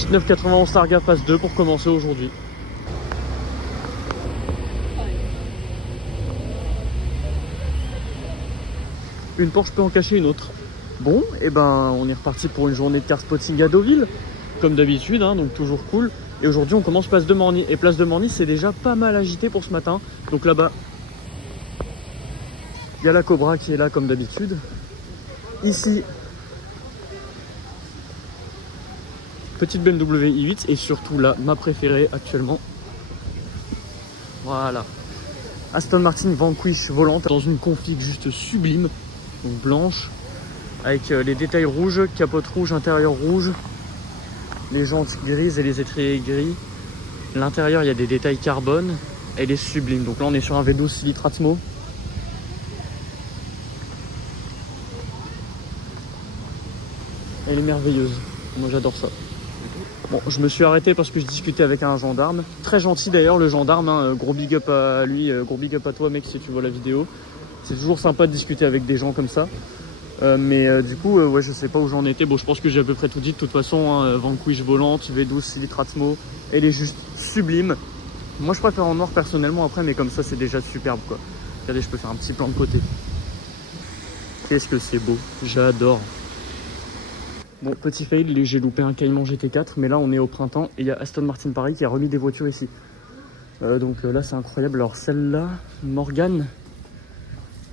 Petite 991 Targa phase 2 pour commencer aujourd'hui. Une Porsche peut en cacher une autre. Bon, et ben on est reparti pour une journée de car spotting à Deauville, comme d'habitude, hein, donc toujours cool. Et aujourd'hui on commence place de Morny. Et place de Morny c'est déjà pas mal agité pour ce matin. Donc là-bas, il y a la Cobra qui est là comme d'habitude. Ici, petite BMW i8 et surtout là, ma préférée actuellement. Voilà. Aston Martin Vanquish volante dans une config juste sublime. Donc blanche, avec les détails rouges, capote rouge, intérieur rouge, les jantes grises et les étriers gris. L'intérieur, il y a des détails carbone. Elle est sublime. Donc là, on est sur un V12 6 litres Atmo. Elle est merveilleuse. Moi, j'adore ça. Bon, je me suis arrêté parce que je discutais avec un gendarme. Très gentil d'ailleurs, le gendarme. Hein. Gros big up à lui, gros big up à toi, mec, si tu vois la vidéo. C'est toujours sympa de discuter avec des gens comme ça. Du coup, ouais, je sais pas où j'en étais. Bon, je pense que j'ai à peu près tout dit de toute façon. Hein. Vanquish volante, V12 6 litres Atmo. Elle est juste sublime. Moi, je préfère en noir personnellement après, mais comme ça, c'est déjà superbe quoi. Regardez, je peux faire un petit plan de côté. Qu'est-ce que c'est beau. J'adore. Bon, petit fail, j'ai loupé un Cayman GT4, mais là, on est au printemps et il y a Aston Martin Paris qui a remis des voitures ici. Là, c'est incroyable. Alors, celle-là, Morgane.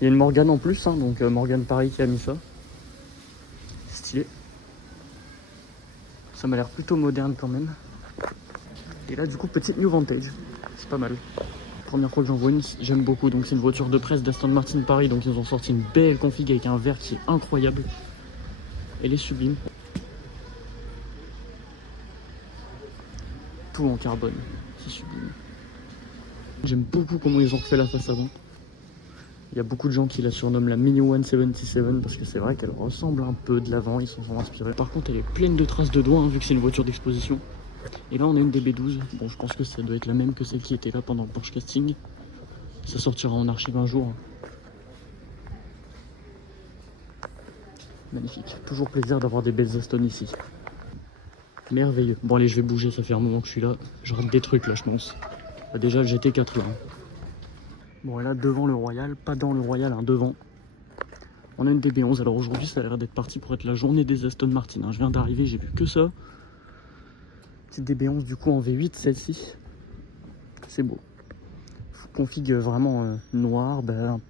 Il y a une Morgane en plus, hein, donc Morgane Paris qui a mis ça. Stylé. Ça m'a l'air plutôt moderne quand même. Et là, du coup, petite New Vantage. C'est pas mal. Première fois que j'en vois une, j'aime beaucoup. Donc, c'est une voiture de presse d'Aston Martin Paris. Donc, ils ont sorti une belle config avec un verre qui est incroyable. Elle est sublime. Tout en carbone. C'est sublime. J'aime beaucoup comment ils ont refait la face avant. Il y a beaucoup de gens qui la surnomment la Mini 177 parce que c'est vrai qu'elle ressemble un peu de l'avant, ils s'en sont inspirés. Par contre, elle est pleine de traces de doigts, hein, vu que c'est une voiture d'exposition. Et là, on a une DB12. Bon, je pense que ça doit être la même que celle qui était là pendant le Porsche Casting. Ça sortira en archive un jour. Magnifique. Toujours plaisir d'avoir des belles Aston ici. Merveilleux. Bon, allez, je vais bouger, ça fait un moment que je suis là. Je rate des trucs là, je pense. Déjà, le GT4 là. Bon, et là, devant le Royal, pas dans le Royal, hein, devant. On a une DB11. Alors aujourd'hui, ça a l'air d'être parti pour être la journée des Aston Martin. Hein. Je viens d'arriver, j'ai vu que ça. Petite DB11 du coup en V8, celle-ci. C'est beau. Config vraiment noir,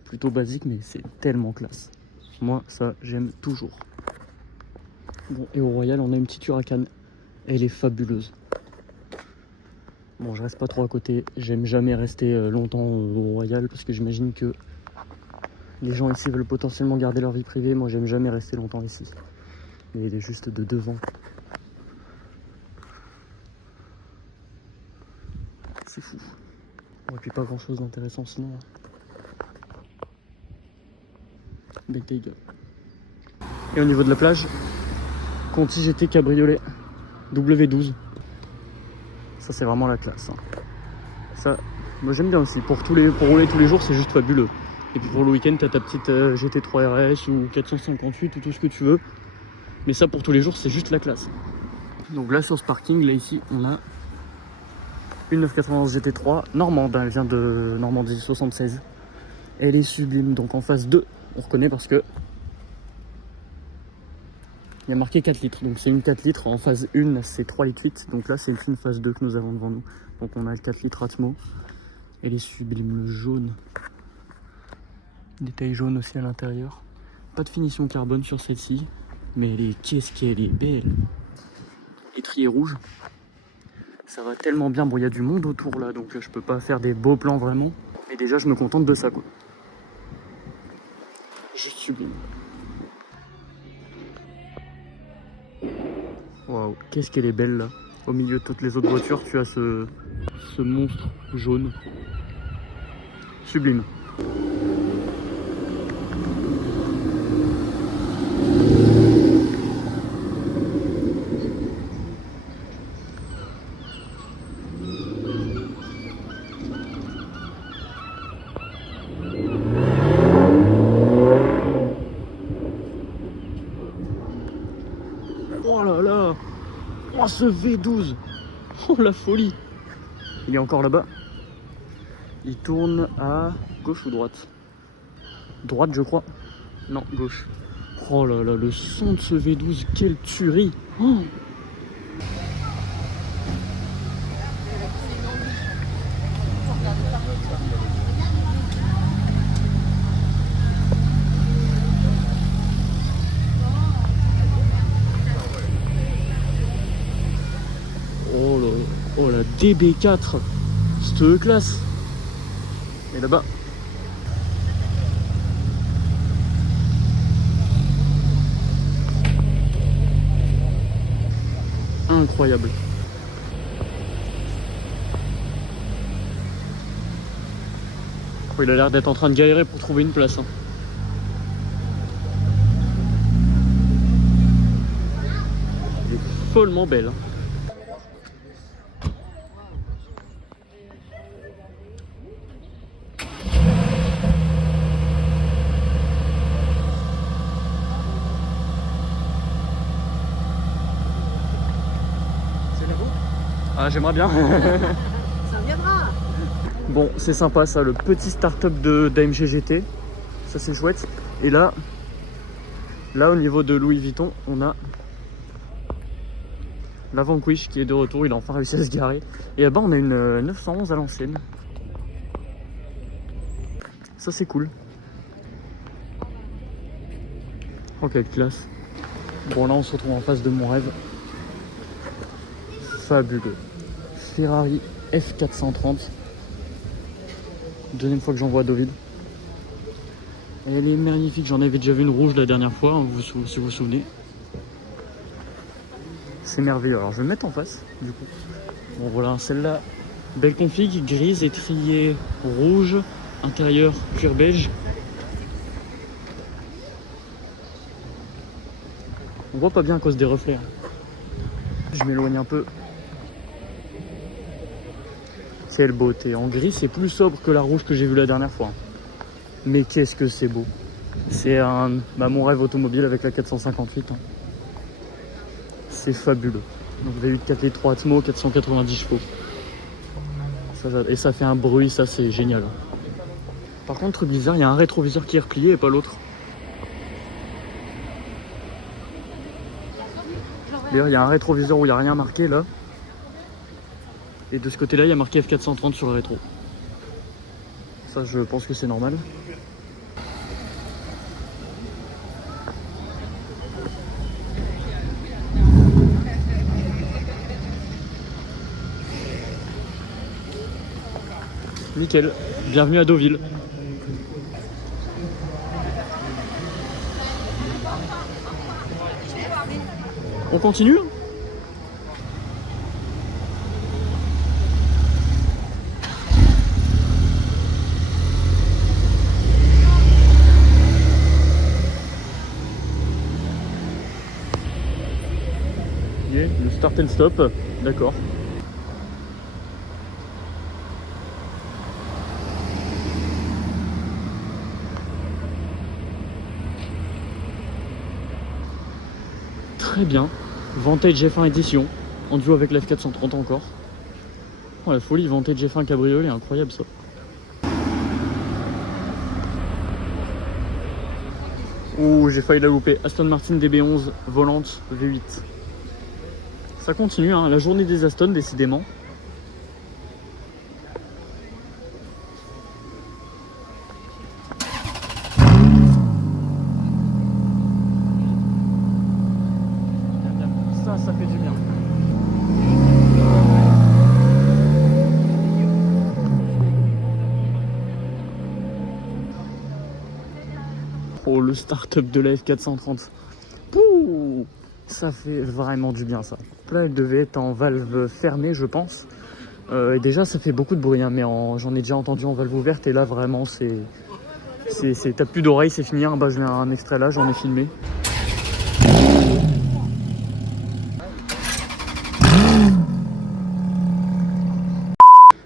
plutôt basique, mais c'est tellement classe. Moi, ça, j'aime toujours. Bon, et au Royal, on a une petite Huracan. Elle est fabuleuse. Bon, je reste pas trop à côté. J'aime jamais rester longtemps au Royal parce que j'imagine que les gens ici veulent potentiellement garder leur vie privée. Moi, j'aime jamais rester longtemps ici. Mais il est juste de devant. C'est fou. Bon, et puis pas grand chose d'intéressant sinon. Bentayga. Et au niveau de la plage, Conti GT Cabriolet W12. Ça c'est vraiment la classe. Hein. Ça, moi j'aime bien aussi. Pour rouler tous les jours, c'est juste fabuleux. Et puis pour le week-end, t'as ta petite GT3 RS ou 458 ou tout ce que tu veux. Mais ça pour tous les jours, c'est juste la classe. Donc là sur ce parking, là ici, on a une 991 GT3 normande. Elle vient de Normandie 76. Elle est sublime. Donc en phase 2, on reconnaît parce que il y a marqué 4 litres, donc c'est une 4 litres. En phase 1, c'est 3 litres 8. Donc là, c'est une phase 2 que nous avons devant nous. Donc on a le 4 litres Atmo. Elle est sublime, le jaune. Détail jaune aussi à l'intérieur. Pas de finition carbone sur celle-ci. Mais qu'est-ce qu'elle est belle. Étrier rouge. Ça va tellement bien. Bon, il y a du monde autour là, donc je peux pas faire des beaux plans vraiment. Mais déjà, je me contente de ça, quoi. Juste sublime. Waouh, qu'est-ce qu'elle est belle là. Au milieu de toutes les autres voitures, tu as ce monstre jaune. Sublime. Oh là là. Oh, Oh, ce V12. Oh, la folie. Il est encore là-bas. Il tourne à gauche ou droite? Droite, je crois. Non, gauche. Oh là là, le son de ce V12, quelle tuerie. Oh, oh là, oh la DB4. Cette classe. Et là-bas. Incroyable. Oh, il a l'air d'être en train de galérer pour trouver une place. Hein. Elle est follement belle. Hein. Ah, j'aimerais bien. Ça viendra. Bon, c'est sympa ça, le petit start-up d'AMG GT. Ça, c'est chouette. Et là, au niveau de Louis Vuitton, on a la Vanquish qui est de retour. Il a enfin réussi à se garer. Et là-bas, on a une 911 à l'ancienne. Ça, c'est cool. Oh, quelle classe. Bon, là, on se retrouve en face de mon rêve. Fabuleux. Ferrari F430. Deuxième fois que j'en vois à Deauville. Et elle est magnifique. J'en avais déjà vu une rouge la dernière fois, hein, si vous vous souvenez. C'est merveilleux. Alors je vais le mettre en face, du coup. Bon voilà, celle-là, belle config, grise, étrier rouge, intérieur cuir beige. On voit pas bien à cause des reflets. Je m'éloigne un peu. Quelle beauté. En gris, c'est plus sobre que la rouge que j'ai vue la dernière fois. Mais qu'est-ce que c'est beau. C'est mon rêve automobile avec la 458. Hein. C'est fabuleux. Donc V8 4 litres 3 Atmo, 490 chevaux. Et ça fait un bruit, ça c'est génial. Par contre, truc bizarre, il y a un rétroviseur qui est replié et pas l'autre. D'ailleurs, il y a un rétroviseur où il n'y a rien marqué là. Et de ce côté-là, il y a marqué F430 sur le rétro. Ça, je pense que c'est normal. Nickel. Bienvenue à Deauville. On continue ? Le start and stop, d'accord. Très bien. Vantage F1 édition, en duo avec la F430 encore. Oh la folie, Vantage F1 cabriolet, incroyable ça. Ouh, j'ai failli la louper. Aston Martin DB11, volante V8. Ça continue, hein, la journée des Aston, décidément. Ça fait du bien. Oh, le start-up de la F430. Pouh, ça fait vraiment du bien ça. Là, elle devait être en valve fermée, je pense. Et déjà, ça fait beaucoup de bruit, hein, mais j'en ai déjà entendu en valve ouverte. Et là, vraiment, t'as plus d'oreilles, c'est fini. Hein. Bah, je mets un extrait là, j'en ai filmé.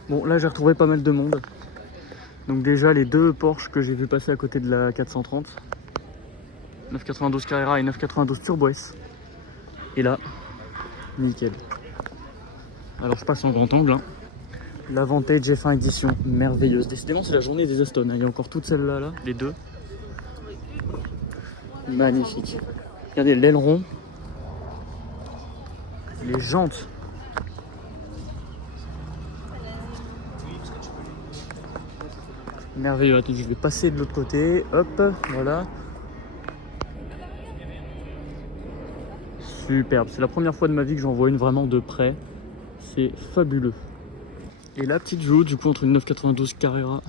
Bon, là, j'ai retrouvé pas mal de monde. Donc déjà, les deux Porsche que j'ai vu passer à côté de la 430. 992 Carrera et 992 Turbo S. Et là, Nickel. Alors je passe en grand angle. Hein. La Vantage F1 Edition, merveilleuse. Décidément c'est la journée des Aston. Hein. Il y a encore toutes celles-là, là, les deux. Magnifique. Regardez l'aileron. Les jantes. Merveilleux. Attends, je vais passer de l'autre côté. Hop, voilà. Superbe. C'est la première fois de ma vie que j'en vois une vraiment de près. C'est fabuleux. Et la petite joue du coup entre une 992 Carrera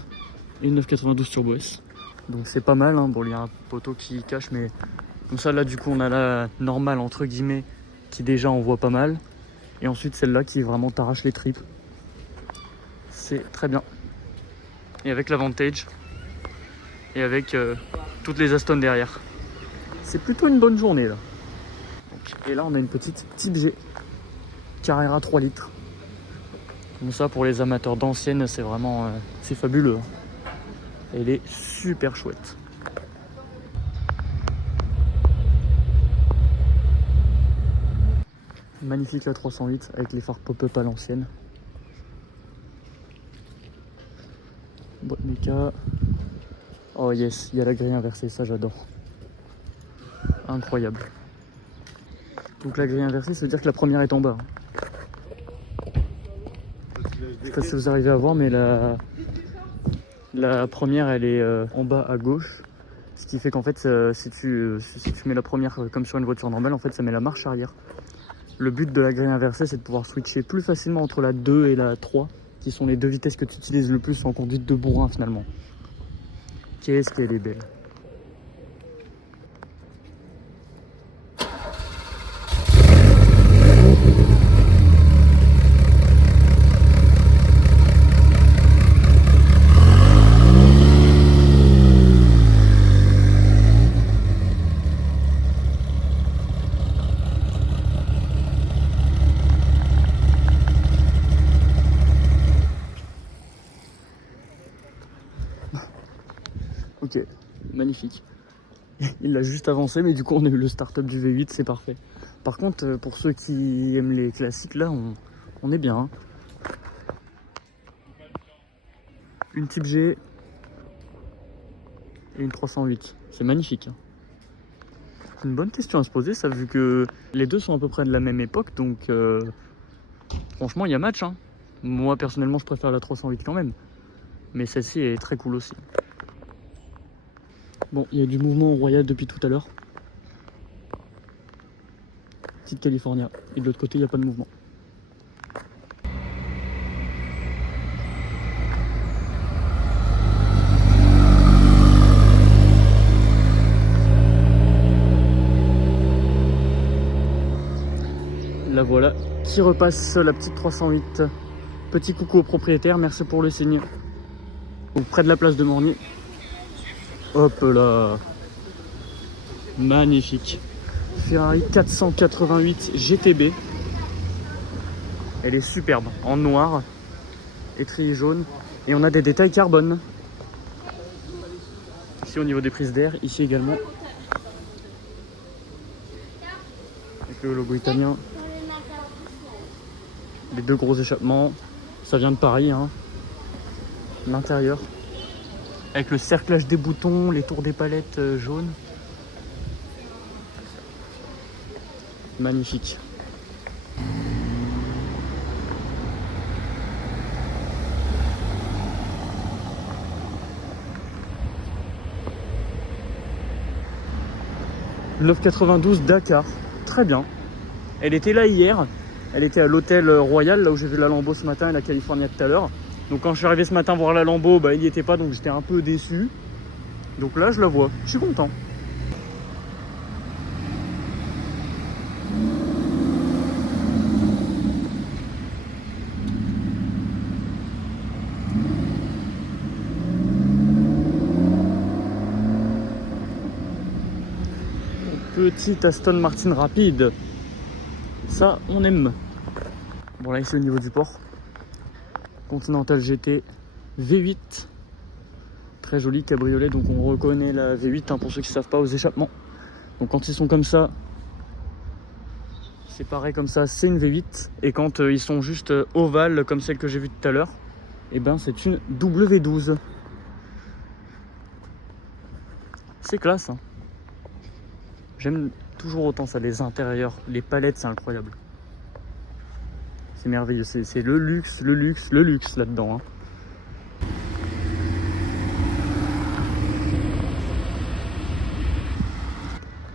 et une 992 Turbo S. Donc c'est pas mal. Hein. Bon, il y a un poteau qui cache, mais comme ça là du coup on a la normale entre guillemets qui déjà on voit pas mal. Et ensuite celle-là qui vraiment t'arrache les tripes. C'est très bien. Et avec la Vantage. Et avec toutes les Aston derrière. C'est plutôt une bonne journée là. Donc, et là on a une petite Type G. Carrera 3 litres. Comme ça pour les amateurs d'anciennes c'est vraiment c'est fabuleux. Elle est super chouette. Magnifique la 308 avec les phares pop-up à l'ancienne. Boîte méca. Oh yes, il y a la grille inversée, ça j'adore. Incroyable. Donc la grille inversée, ça veut dire que la première est en bas. Je sais pas si vous arrivez à voir, mais la première elle est en bas à gauche. Ce qui fait qu'en fait, si tu mets la première comme sur une voiture normale, en fait ça met la marche arrière. Le but de la grille inversée, c'est de pouvoir switcher plus facilement entre la 2 et la 3, qui sont les deux vitesses que tu utilises le plus en conduite de bourrin finalement. Qu'est-ce qu'elle est belle. Ok, magnifique. Il l'a juste avancé, mais du coup on a eu le start-up du V8, c'est parfait. Par contre, pour ceux qui aiment les classiques, là, on est bien. Hein. Une Type G et une 308, c'est magnifique. Hein. C'est une bonne question à se poser, ça, vu que les deux sont à peu près de la même époque, donc franchement, il y a match. Hein. Moi, personnellement, je préfère la 308 quand même, mais celle-ci est très cool aussi. Bon, il y a du mouvement au Royal depuis tout à l'heure. Petite California. Et de l'autre côté, il n'y a pas de mouvement. La voilà qui repasse la petite 308. Petit coucou au propriétaire, merci pour le signe. Donc, près de la place de Mornier. Hop là. Magnifique. Ferrari 488 GTB. Elle est superbe, en noir, étrier jaune. Et on a des détails carbone. Ici au niveau des prises d'air, ici également. Avec le logo italien. Les deux gros échappements. Ça vient de Paris, hein. L'intérieur. Avec le cerclage des boutons, les tours des palettes jaunes. Magnifique. « 992 Dakar. Très bien. Elle était là hier. Elle était à l'hôtel Royal, là où j'ai vu la Lambo ce matin et la California tout à l'heure. Donc quand je suis arrivé ce matin voir la Lambo, bah, il n'y était pas, donc j'étais un peu déçu. Donc là, je la vois. Je suis content. Petite Aston Martin rapide. Ça, on aime. Bon, là, ici au niveau du port. Continental GT V8. Très joli cabriolet, donc on reconnaît la V8 hein, pour ceux qui ne savent pas aux échappements. Donc quand ils sont comme ça, séparés comme ça, c'est une V8. Et quand ils sont juste ovales, comme celle que j'ai vue tout à l'heure, et ben c'est une W12. C'est classe, hein. J'aime toujours autant ça, les intérieurs, les palettes, c'est incroyable. C'est merveilleux, c'est le luxe là-dedans, hein.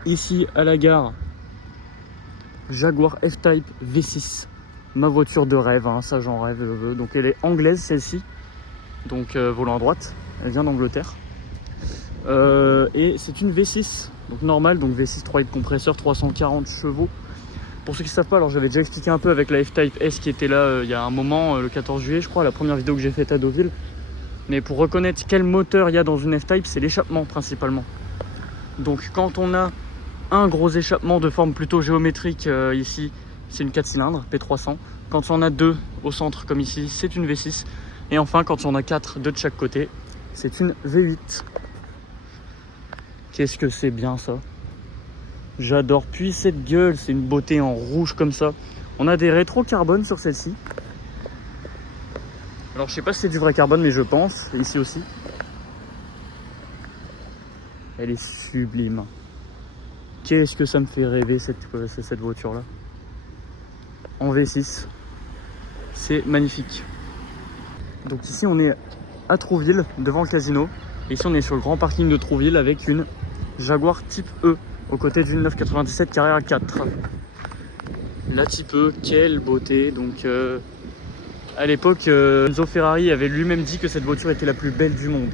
Ici à la gare, Jaguar F-Type V6, ma voiture de rêve, hein, ça j'en rêve. Donc elle est anglaise celle-ci, donc volant à droite, elle vient d'Angleterre. Et c'est une V6, donc normale, donc V6 3 litres compresseur, 340 chevaux. Pour ceux qui ne savent pas, alors j'avais déjà expliqué un peu avec la F-Type S qui était là il y a un moment, le 14 juillet je crois, la première vidéo que j'ai faite à Deauville. Mais pour reconnaître quel moteur il y a dans une F-Type, c'est l'échappement principalement. Donc quand on a un gros échappement de forme plutôt géométrique, ici c'est une 4 cylindres P300. Quand on a deux au centre comme ici, c'est une V6. Et enfin quand on a 4, deux de chaque côté, c'est une V8. Qu'est-ce que c'est bien ça. J'adore. Puis cette gueule, c'est une beauté en rouge comme ça. On a des rétro carbone sur celle-ci. Alors je sais pas si c'est du vrai carbone, mais je pense. Et ici aussi. Elle est sublime. Qu'est-ce que ça me fait rêver cette voiture-là. En V6. C'est magnifique. Donc ici on est à Trouville, devant le casino. Et ici on est sur le grand parking de Trouville avec une Jaguar Type E, aux côtés d'une 997 Carrera 4. La Type E, quelle beauté. Donc à l'époque, Enzo Ferrari avait lui-même dit que cette voiture était la plus belle du monde.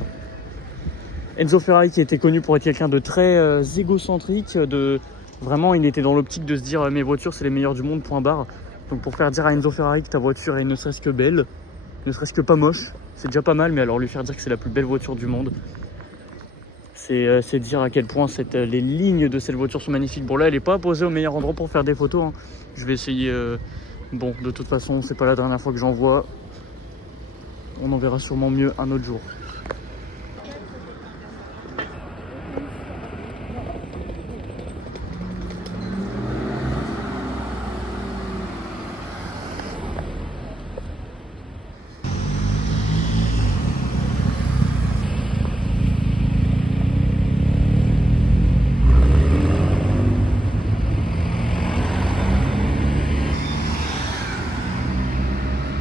Enzo Ferrari qui était connu pour être quelqu'un de très égocentrique, vraiment il était dans l'optique de se dire mes voitures c'est les meilleures du monde, point barre. Donc pour faire dire à Enzo Ferrari que ta voiture est ne serait-ce que belle, ne serait-ce que pas moche, c'est déjà pas mal, mais alors lui faire dire que c'est la plus belle voiture du monde, c'est dire à quel point les lignes de cette voiture sont magnifiques. Bon là elle n'est pas posée au meilleur endroit pour faire des photos, hein. Je vais essayer, bon de toute façon c'est pas la dernière fois que j'en vois, on en verra sûrement mieux un autre jour.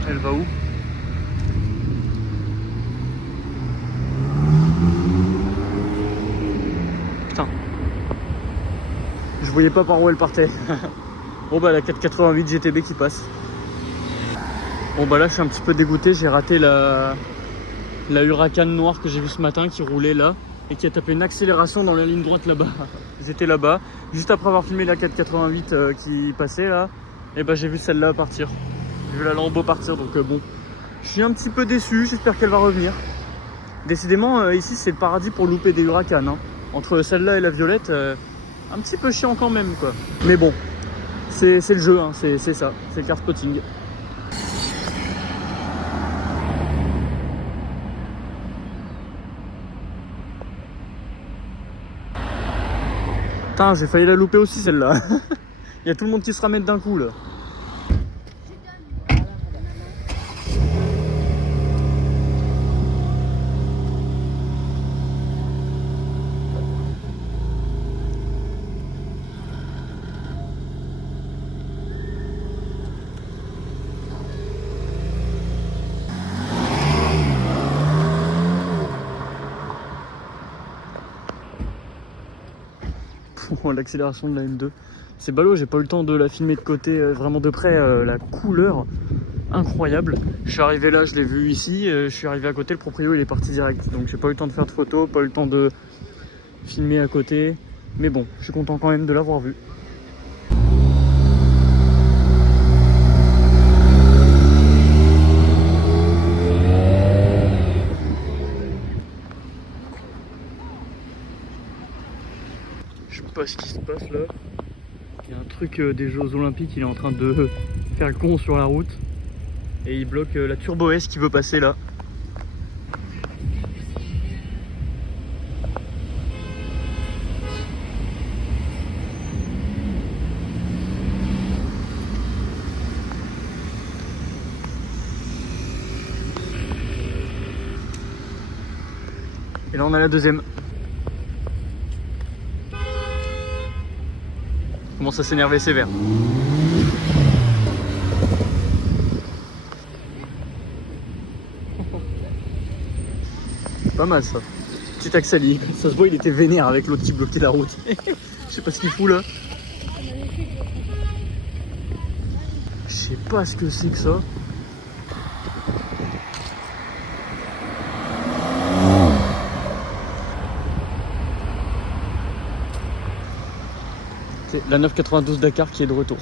Elle va où? Putain. Je voyais pas par où elle partait. Bon bah la 488 GTB qui passe. Bon bah là je suis un petit peu dégoûté, j'ai raté la Huracan noire que j'ai vue ce matin qui roulait là et qui a tapé une accélération dans la ligne droite là-bas. J'étais là-bas, juste après avoir filmé la 488 qui passait là, et bah j'ai vu celle-là partir. J'ai vu la Lambo partir, donc bon, je suis un petit peu déçu, j'espère qu'elle va revenir. Décidément ici c'est le paradis pour louper des Huracan, hein. Entre celle-là et la violette, un petit peu chiant quand même quoi. Mais bon, c'est le jeu, hein. C'est ça, c'est le car spotting. Putain, j'ai failli la louper aussi celle-là. Il y a tout le monde qui se ramène d'un coup là. L'accélération de la M2, c'est ballot, j'ai pas eu le temps de la filmer de côté vraiment de près, la couleur incroyable. Je suis arrivé là, je l'ai vu ici, je suis arrivé à côté, le proprio il est parti direct, donc j'ai pas eu le temps de faire de photos, pas eu le temps de filmer à côté, mais bon, je suis content quand même de l'avoir vu. Je sais pas ce qui se passe là. Il y a un truc des Jeux Olympiques, il est en train de faire le con sur la route. Et il bloque la Turbo S qui veut passer là. Et là on a la deuxième. Commence à s'énerver sévère. Pas mal ça. Petit Axali, ça se voit il était vénère avec l'autre qui bloquait la route. Je sais pas ce qu'il fout là. Je sais pas ce que c'est que ça. C'est la 992 Dakar qui est de retour.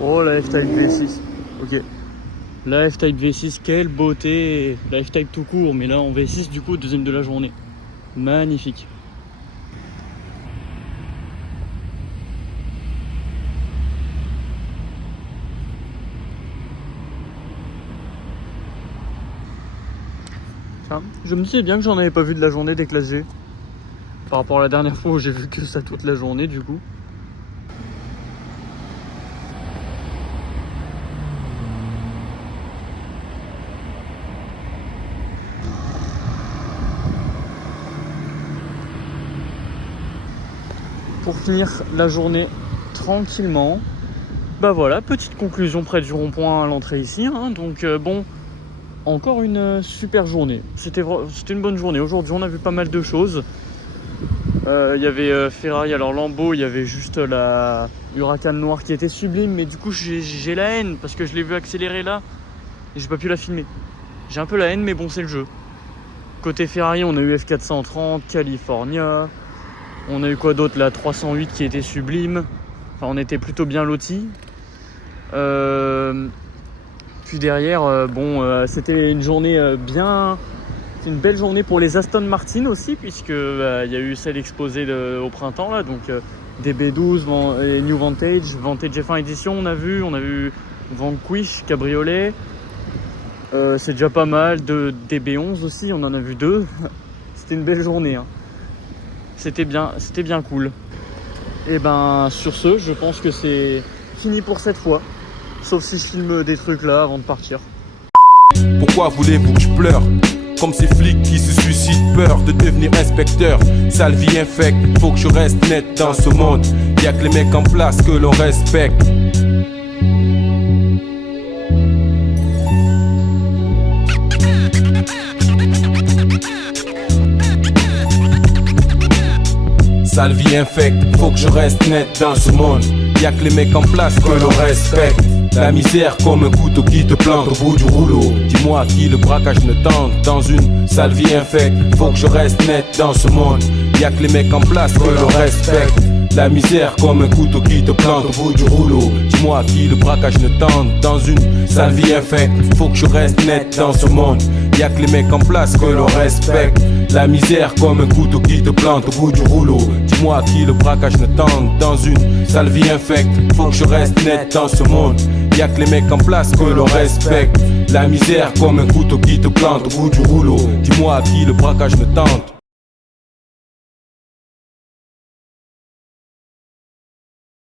Oh la F-Type V6. Ok. La F-Type V6, quelle beauté. La F-Type tout court, mais là en V6 du coup, deuxième de la journée. Magnifique. Tiens, je me disais bien que j'en avais pas vu de la journée des classes G. Par rapport à la dernière fois où j'ai vu que ça toute la journée du coup. Pour finir la journée tranquillement, bah voilà, petite conclusion près du rond-point à l'entrée ici, hein. Donc bon, encore une super journée. C'était une bonne journée. Aujourd'hui on a vu pas mal de choses. Il y avait Ferrari, alors Lambo, il y avait juste la Huracan noire qui était sublime, mais du coup j'ai la haine parce que je l'ai vu accélérer là et j'ai pas pu la filmer. J'ai un peu la haine, mais bon, c'est le jeu. Côté Ferrari, on a eu F430, California. On a eu quoi d'autre? La 308 qui était sublime. Enfin, on était plutôt bien lotis. Puis derrière, c'était une journée bien... C'est une belle journée pour les Aston Martin aussi, puisque il y a eu celle exposée au printemps là, donc des B12 et New Vantage, Vantage F1 édition on a vu Vanquish, Cabriolet. C'est déjà pas mal. Des B11 aussi, on en a vu 2. C'était une belle journée, hein. C'était bien cool. Et ben sur ce, je pense que c'est fini pour cette fois. Sauf si je filme des trucs là avant de partir. Pourquoi voulez-vous que je pleure? Comme ces flics qui se suicident, peur de devenir inspecteur. Sale vie infecte, faut que je reste net dans ce monde. Y'a que les mecs en place que l'on respecte. Sale vie infecte, faut que je reste net dans ce monde. Y'a que les mecs en place que l'on respecte. La misère comme un couteau qui te plante au bout du rouleau. Dis-moi qui le braquage ne tente dans une sale vie infecte. Faut que je reste net dans ce monde. Y'a que les mecs en place que l'on respecte. La misère comme un couteau qui te plante au bout du rouleau. Dis-moi qui le braquage ne tente dans une sale vie infecte. Faut que je reste net dans ce monde. Y'a que les mecs en place que l'on respecte. La misère comme un couteau qui te plante au bout du rouleau. Dis-moi qui le braquage ne tente dans une sale vie infecte. Faut que je reste net dans ce monde. Y'a que les mecs en place que l'on respecte. La misère comme un couteau qui te plante au bout du rouleau. Dis-moi qui le braquage ne tente.